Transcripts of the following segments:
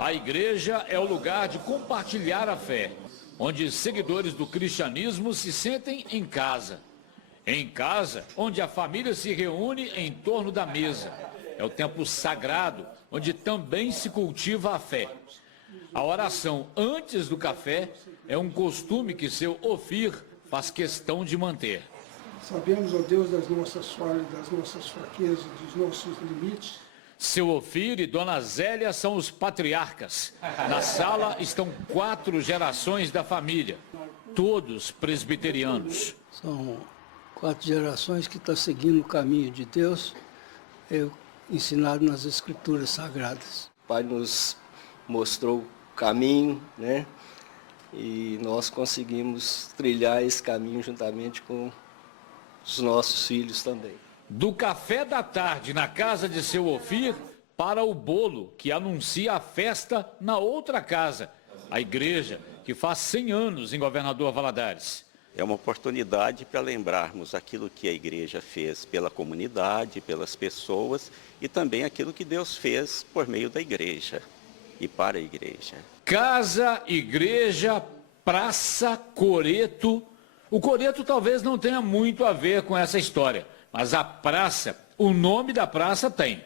A igreja é o lugar de compartilhar a fé, onde seguidores do cristianismo se sentem em casa. Em casa, onde a família se reúne em torno da mesa. É o tempo sagrado, onde também se cultiva a fé. A oração antes do café é um costume que seu Ofir faz questão de manter. Sabemos, ó Deus, das nossas falhas, das nossas fraquezas, dos nossos limites. Seu Ofir e Dona Zélia são os patriarcas. Na sala estão 4 gerações da família, todos presbiterianos. São 4 gerações que estão seguindo o caminho de Deus, ensinado nas Escrituras Sagradas. O Pai nos mostrou o caminho, né? E nós conseguimos trilhar esse caminho juntamente com os nossos filhos também. Do café da tarde na casa de seu Ofir para o bolo que anuncia a festa na outra casa, a igreja que faz 100 anos em Governador Valadares. É uma oportunidade para lembrarmos aquilo que a igreja fez pela comunidade, pelas pessoas e também aquilo que Deus fez por meio da igreja e para a igreja. Casa, igreja, praça, coreto. O coreto talvez não tenha muito a ver com essa história, mas a praça, o nome da praça tem.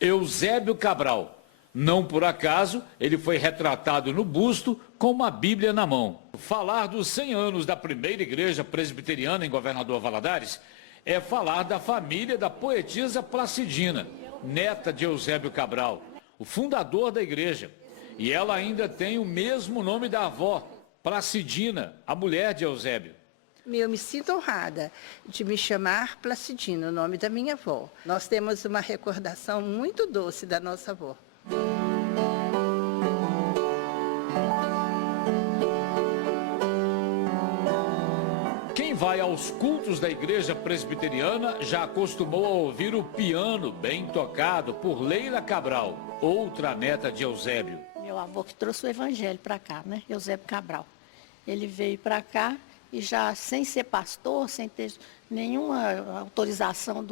Eusébio Cabral. Não por acaso, ele foi retratado no busto com uma Bíblia na mão. Falar dos 100 anos da primeira igreja presbiteriana em Governador Valadares é falar da família da poetisa Placidina, neta de Eusébio Cabral, o fundador da igreja. E ela ainda tem o mesmo nome da avó, Placidina, a mulher de Eusébio. Eu me sinto honrada de me chamar Placidina, o nome da minha avó. Nós temos uma recordação muito doce da nossa avó. Quem vai aos cultos da igreja presbiteriana já acostumou a ouvir o piano bem tocado por Leila Cabral, outra neta de Eusébio. Meu avô que trouxe o evangelho para cá, né? Eusébio Cabral. Ele veio para cá e já sem ser pastor, sem ter nenhuma autorização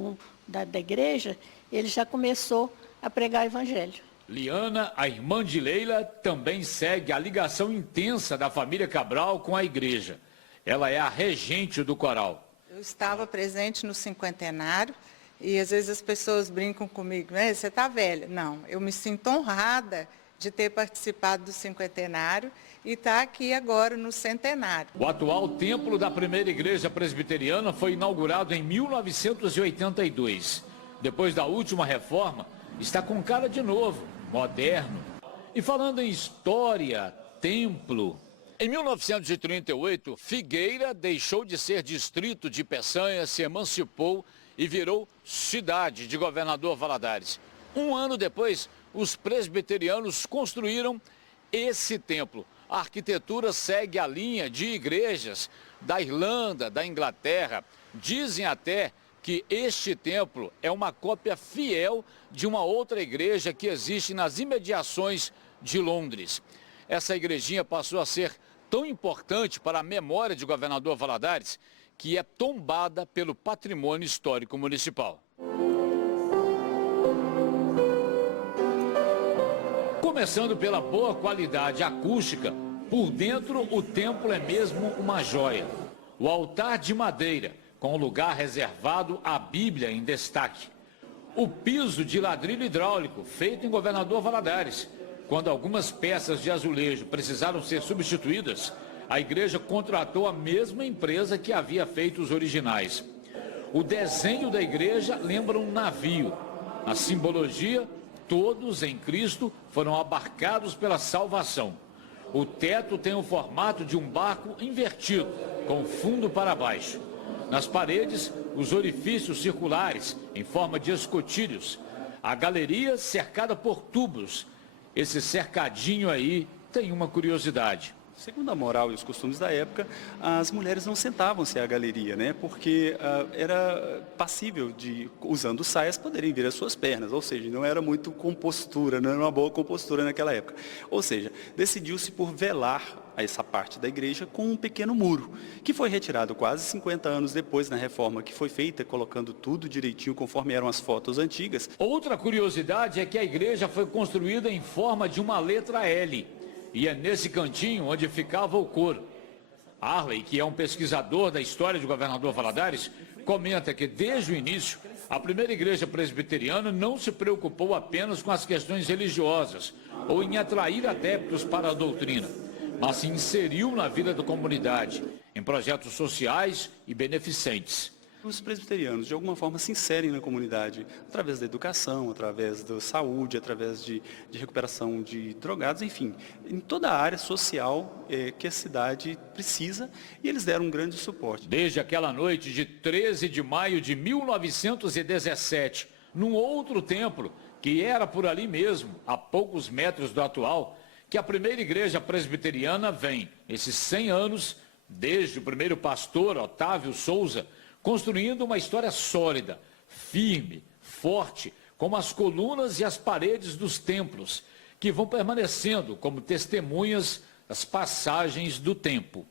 da igreja, ele já começou a pregar o evangelho. Liana, a irmã de Leila, também segue a ligação intensa da família Cabral com a igreja. Ela é a regente do coral. Eu estava presente no cinquentenário e às vezes as pessoas brincam comigo, né? Você está velha. Não, eu me sinto honrada de ter participado do cinquentenário e estar aqui agora no centenário. O atual templo da primeira igreja presbiteriana foi inaugurado em 1982. Depois da última reforma, está com cara de novo, moderno. E falando em história, templo... Em 1938, Figueira deixou de ser distrito de Peçanha, se emancipou e virou cidade de Governador Valadares. Um ano depois, os presbiterianos construíram esse templo. A arquitetura segue a linha de igrejas da Irlanda, da Inglaterra. Dizem até que este templo é uma cópia fiel de uma outra igreja que existe nas imediações de Londres. Essa igrejinha passou a ser tão importante para a memória de Governador Valadares que é tombada pelo patrimônio histórico municipal. Começando pela boa qualidade acústica, por dentro o templo é mesmo uma joia. O altar de madeira, com o lugar reservado à Bíblia em destaque. O piso de ladrilho hidráulico, feito em Governador Valadares. Quando algumas peças de azulejo precisaram ser substituídas, a igreja contratou a mesma empresa que havia feito os originais. O desenho da igreja lembra um navio. A simbologia, todos em Cristo foram abarcados pela salvação. O teto tem o formato de um barco invertido, com o fundo para baixo. Nas paredes, os orifícios circulares, em forma de escotilhos. A galeria cercada por tubos. Esse cercadinho aí tem uma curiosidade. Segundo a moral e os costumes da época, as mulheres não sentavam-se à galeria, né? Porque era passível de, usando saias, poderem vir as suas pernas, ou seja, não era muito compostura, não era uma boa compostura naquela época. Ou seja, decidiu-se por velar essa parte da igreja com um pequeno muro, que foi retirado quase 50 anos depois na reforma que foi feita, colocando tudo direitinho conforme eram as fotos antigas. Outra curiosidade é que a igreja foi construída em forma de uma letra L, e é nesse cantinho onde ficava o coro. Arley, que é um pesquisador da história de Governador Valadares, comenta que desde o início a primeira igreja presbiteriana não se preocupou apenas com as questões religiosas ou em atrair adeptos para a doutrina, mas se inseriu na vida da comunidade, em projetos sociais e beneficentes. Os presbiterianos, de alguma forma, se inserem na comunidade através da educação, através da saúde, através de recuperação de drogados, enfim, em toda a área social que a cidade precisa, e eles deram um grande suporte. Desde aquela noite de 13 de maio de 1917, num outro templo, que era por ali mesmo, a poucos metros do atual, que a primeira igreja presbiteriana vem, esses 100 anos, desde o primeiro pastor, Otávio Souza, construindo uma história sólida, firme, forte, como as colunas e as paredes dos templos, que vão permanecendo como testemunhas das passagens do tempo.